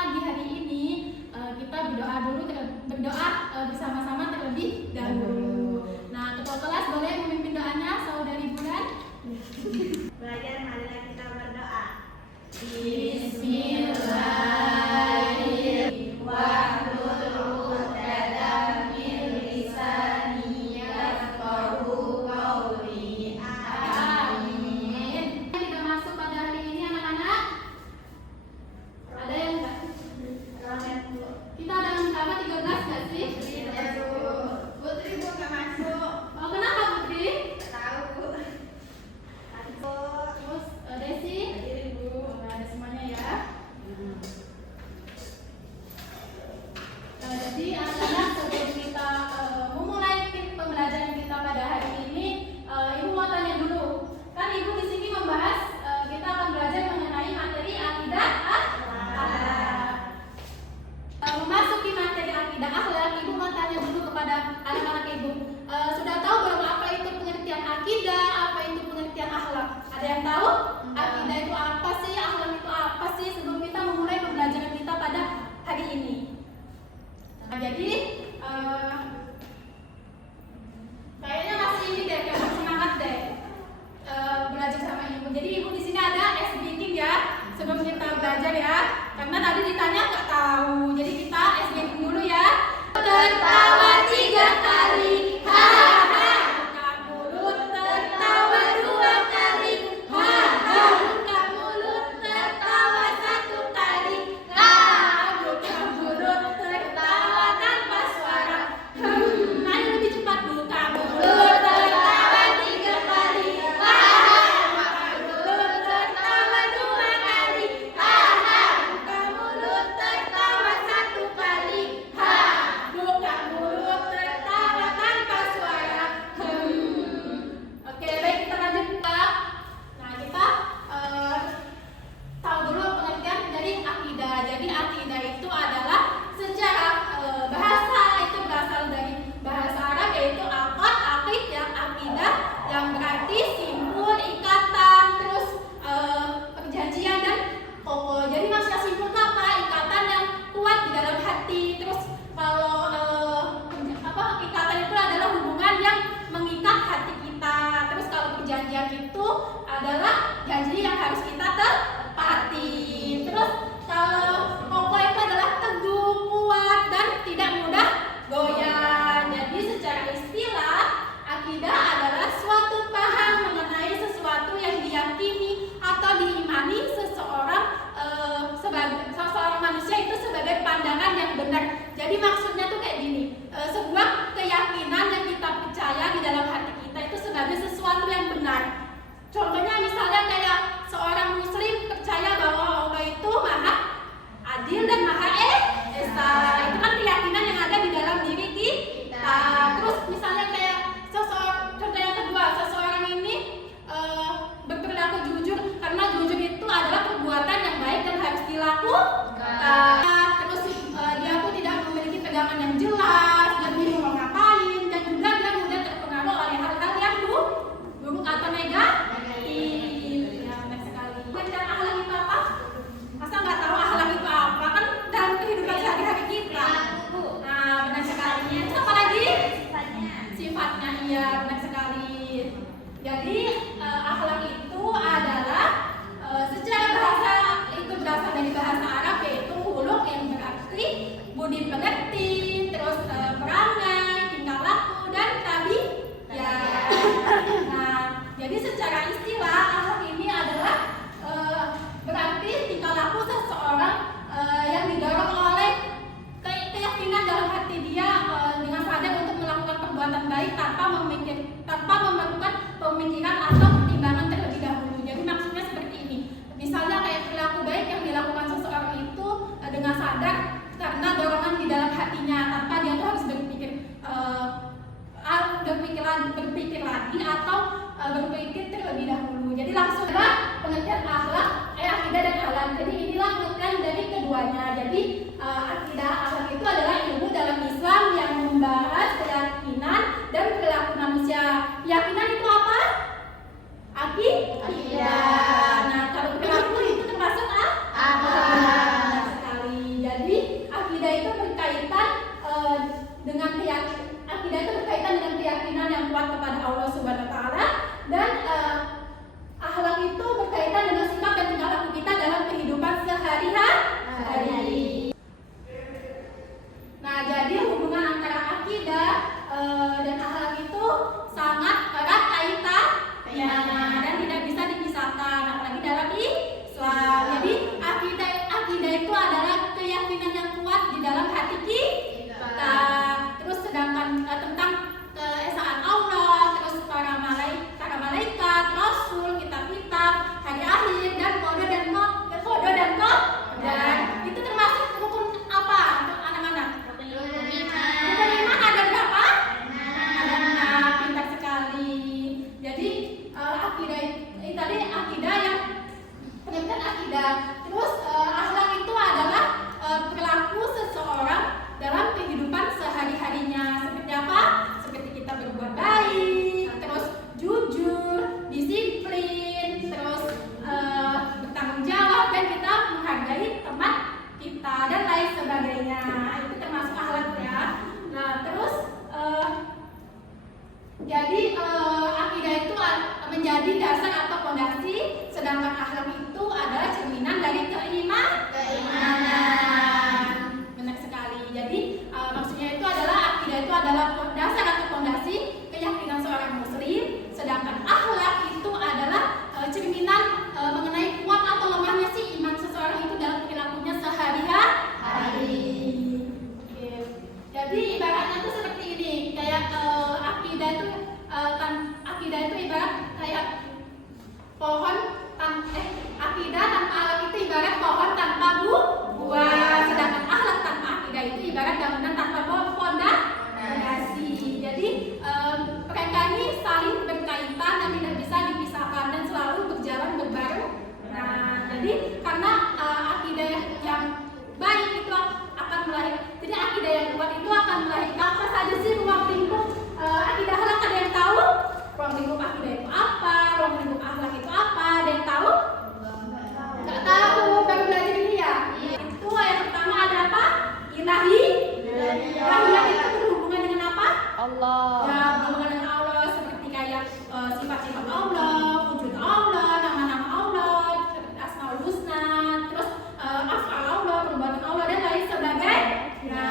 pagi hari ini kita berdoa bersama-sama terlebih dahulu. Nah, ketua kelas boleh memimpin doanya, Saudari Bulan. Belajar, marilah kita berdoa. Bismillahirrahmanirrahim. Wahlul 'uqdatam min lisani yafqahu qawli. Amin. Kita masuk pada hari ini anak-anak. Ada yang enggak? Kita ada angka 13 enggak sih? Putri Bu nggak masuk. Oh, kenapa Putri? Tahu. Terus Desi? Ada semuanya ya. Jadi anak-anak sebelum kita memulai pembelajaran kita pada hari ini, Ibu mau tanya dulu. Kan Ibu di sini membahas kita akan belajar mengenai materi akidah akhlak. Memasuki materi akidah akhlak, Ibu mau tanya dulu kepada anak-anak Ibu. Sudah tahu belum apa itu pengertian akidah, apa itu pengertian akhlak? Ada yang tahu? Akidah itu apa sih? Akhlak itu apa sih? Sebelum kita memulai pembelajaran kita pada hari ini. Nah, jadi kayaknya masih ini deh, kayak masih semangat deh belajar sama Ibu. Jadi Ibu di sini ada ice breaking ya, sebelum kita belajar ya. Karena tadi ditanya nggak tahu, jadi kita ice breaking dulu ya. Tertawa 3 kali, hahaha. Buka mulut, tertawa 2 kali, hahaha. Buka mulut, tertawa 1 kali, hahaha. Buka mulut, tertawa tanpa suara. Ayo lebih cepat. Buka mulut, tertawa 3 kali, hahaha. Buka mulut, tertawa 2 kali, hahaha. Buka mulut, tertawa 1 kali, hahaha. Buka mulut. Jadi karena akidah yang baik itu akan melahirkan, jadi akidah yang kuat itu akan melahirkan apa saja sih ruang lingkup akidah akhlak. Ada yang tahu ruang lingkup akidah itu apa, ruang lingkup akhlak itu apa? Ada yang tahu? Nggak tahu, baru belajar ini ya. Itu yang pertama ada apa? Ilahi. Ilahiyah itu berhubungan dengan apa? Allah. Ya, berhubungan dengan Allah, seperti kayak sifat-sifat Allah, wujud Allah, nama-nama Allah, seperti Asmaul Husna, terus af'al Allah, perbuatan Allah dan lain sebagainya.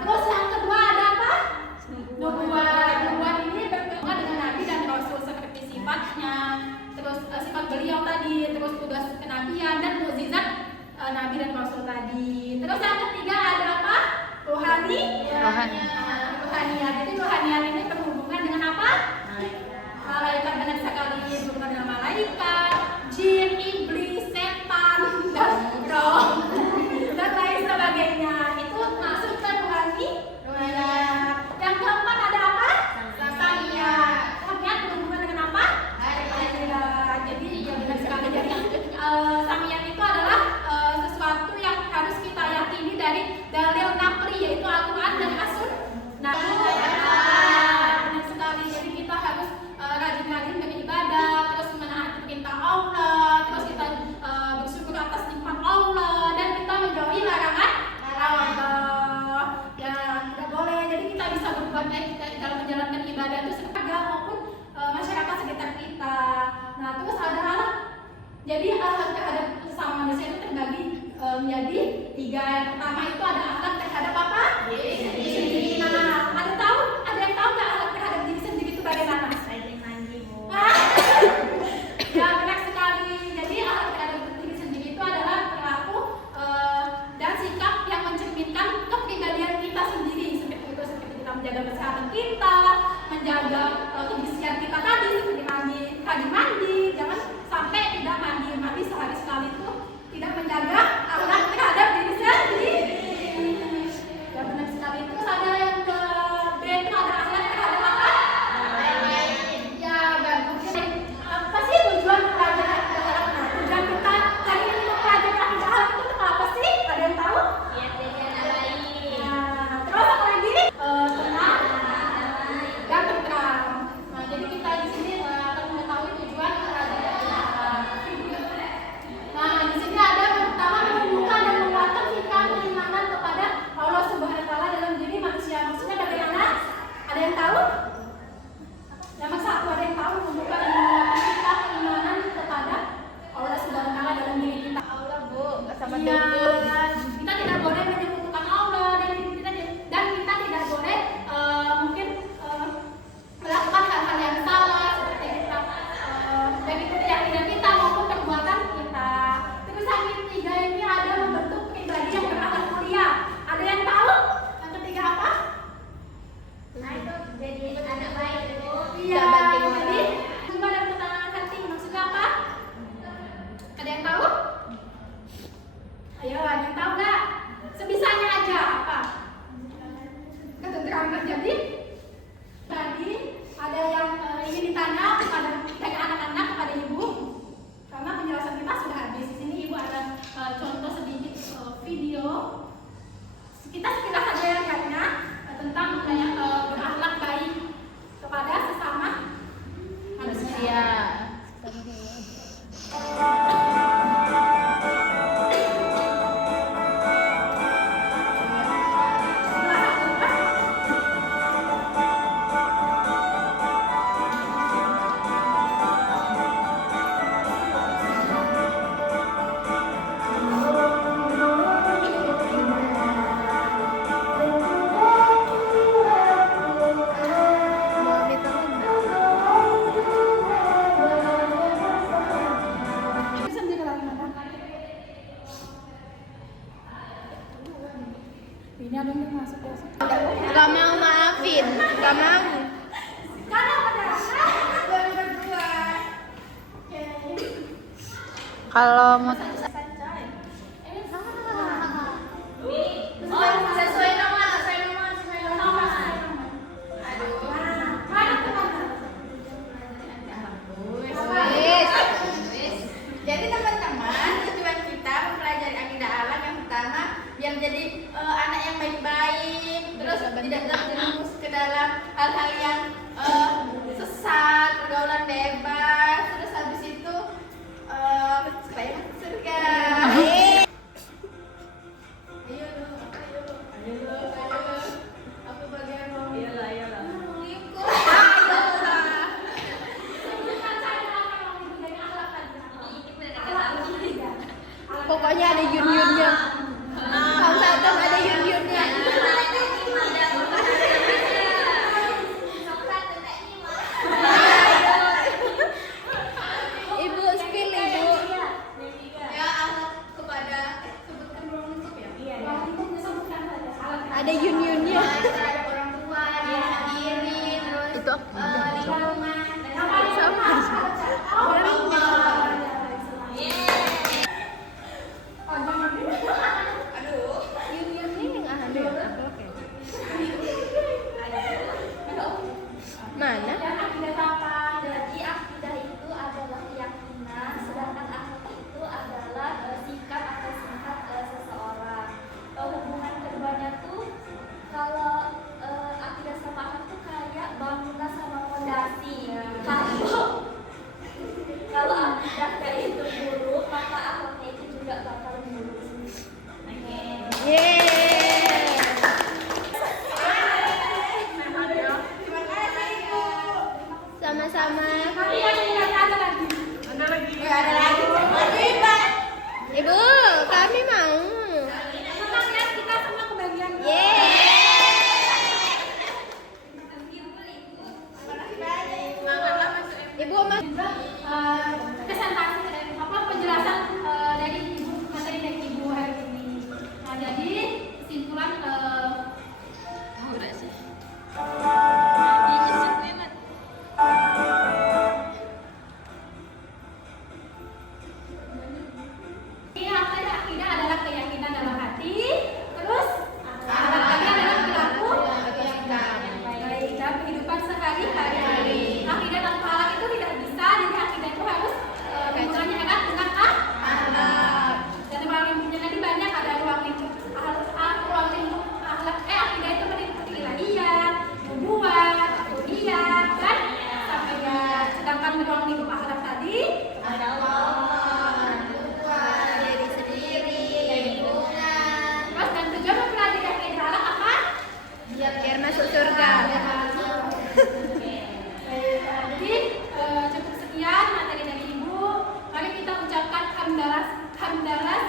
Terus yang kedua ada apa? Nubuat ini berhubungan dengan Nabi dan Rasul seperti sifatnya, terus sifat beliau tadi, terus tugas kenabian dan mukjizat Nabi dan Rasul tadi. Terus yang ketiga ada apa? Rohaniyat. Jadi rohaniyat ini berhubungan dengan apa? Malaikat, banyak sekali berhubungan dengan malaikat, jin, iblis, setan, dan roh dan lain sebagainya. Itu masuk ke rohaniyat. Yang keempat ada apa? Samiyat. Samiyat berhubungan dengan apa? Hayat. Jadi ya benar sekali. Jadi samiyat itu adalah sesuatu yang harus kita yakini dari dalil naqli, yaitu Al-Quran dan As-Sunnah. Benar sekali. Jadi kita harus rajin-rajin beribadah, terus menaati perintah Allah, terus kita bersyukur atas nikmat Allah, dan kita menjauhi larangan Allah. Ya tidak boleh. Jadi kita bisa berbuat baik dalam menjalankan ibadah itu keluarga maupun masyarakat sekitar kita. Nah terus ada akhlak. Jadi akhlak terhadap sesama manusia itu terbagi menjadi 3. Yang pertama itu ada akhlak terhadap apa? Diri sendiri. Nah, ada yang tahu nggak akhlak terhadap diri sendiri itu bagaimana? Ya benar sekali. Jadi akhlak terhadap diri sendiri itu adalah perilaku dan sikap yang mencerminkan kepribadian kita sendiri. Seperti itu, seperti kita menjaga kesehatan kita, menjaga kebersihan kita tadi, seperti rajin mandi, jangan sampai tidak mandi sehari sekali itu tidak menjaga akhlak terhadap diri sendiri. Ya benar sekali. Terus ada yang ke B itu ada akhlak terhadap apa? Ya bagus. Apa sih tujuan pelajaran akhlak? Nah, tujuan kita hari ini mempelajari akhlak itu untuk apa sih? Ada yang tahu? Nah, terus apa lagi? Tenang dan tentram. Nah, jadi kita di sini akan mengetahui tujuan pelajaran akhlak. Nah, di sini ada pertama menumbuhkan dan menguatkan sikap keimanan kepada Allah Subhanahu wa taala dalam diri manusia. Maksudnya bagaimana? Ada yang tahu? Nomor 1, ada yang tahu menumbuhkan dan menguatkan sikap keimanan kepada Allah Subhanahu wa taala dalam diri kita. Allah, Bu. Nggak sama Iya, dulu. kita tidak boleh menyebutkan Allah dan kita tidak boleh mungkin melakukan hal-hal yang salah seperti kita dari keyakinan kita maupun perbuatan kita. Terus yang ketiga ini ada membentuk pribadi yang berakhlak mulia. Ada yang tahu? Yang ketiga apa? Nah itu jadi anak baik itu. Iya. banting orang. Jadi jiwa dan ketenangan hati maksudnya apa? Ada yang tahu? Ayo, ada yang tahu nggak? Sebisanya aja apa? Ketentraman. Jadi tadi ada yang ingin ditanya kepada dari anak-anak kepada ibu, karena penjelasan kita sudah habis. Di sini ibu ada contoh sedikit video. Kita sekilas saja yang lihatnya tentang berakhlak baik kepada sesama manusia. Ini ada yang masuk ya? Nggak mau maafin. Nggak mau. Karena baru berdua. Oke. Kalau mau Oh, sesuai nomor. Mana teman? Jadi teman-teman tujuan tidak terjerumus ke dalam hal-hal yang sesat, pergaulan bebas, terus habis itu supaya masuk surga. Ayo dong, ayo. Aku bagian mau. Iyalah. Ikut. Ayolah. Sebutkan saya apa yang ibu dari akhlak tadi. Pokoknya ada yun-yunnya. Kaum satu ada yun-yunnya. Ibu spill ibu. Ya akhlak kepada sebutkan ruang lingkup ya. Ruang lingkup disebutkan saja. Akhlak Ada yun-yunnya. Terhadap orang tua, diri sendiri, terus Itu aku. lingkungan, dan Sama. Aduh. Yun-yunnya yang ada ya? Mana? Dan akidah apa? Jadi akidah itu adalah keyakinan, sedangkan akhlak itu adalah sikap atau sifat seseorang. Hubungan keduanya tuh kalau akidah sama akhlak tuh kayak bangunan sama fondasi. Kalau akidahnya itu buruk, maka akhlaknya itu juga bakal buruk. Yeay. Sama-sama. Tapi yang ini ada lagi. Ada lagi. Ibu, kami mau. Senang ya kita semua kebagian. Ibu mas. Presentasi penjelasan dari ibu, materi dari ibu hari ini. Nah, jadi kesimpulan Udah sih. akidah adalah keyakinan dalam hati, terus akhlak tadi adalah perilaku dalam kehidupan sehari-hari. Akidah tanpa akhlak itu tidak bisa, jadi akidah itu harus hubungannya erat dengan akhlak. Dan ruang lingkupnya tadi banyak, ada ruang lingkup akhlak, akidah itu meliputi ilahiyat, nubuwat, ubudiyat, dan samiyat. Sedangkan ruang lingkup akhlak tadi terus dan tujuan mempelajari akidah akhlak apa? Biar masuk surga. Jadi cukup sekian materi dari ibu. Mari kita ucapkan hamdalah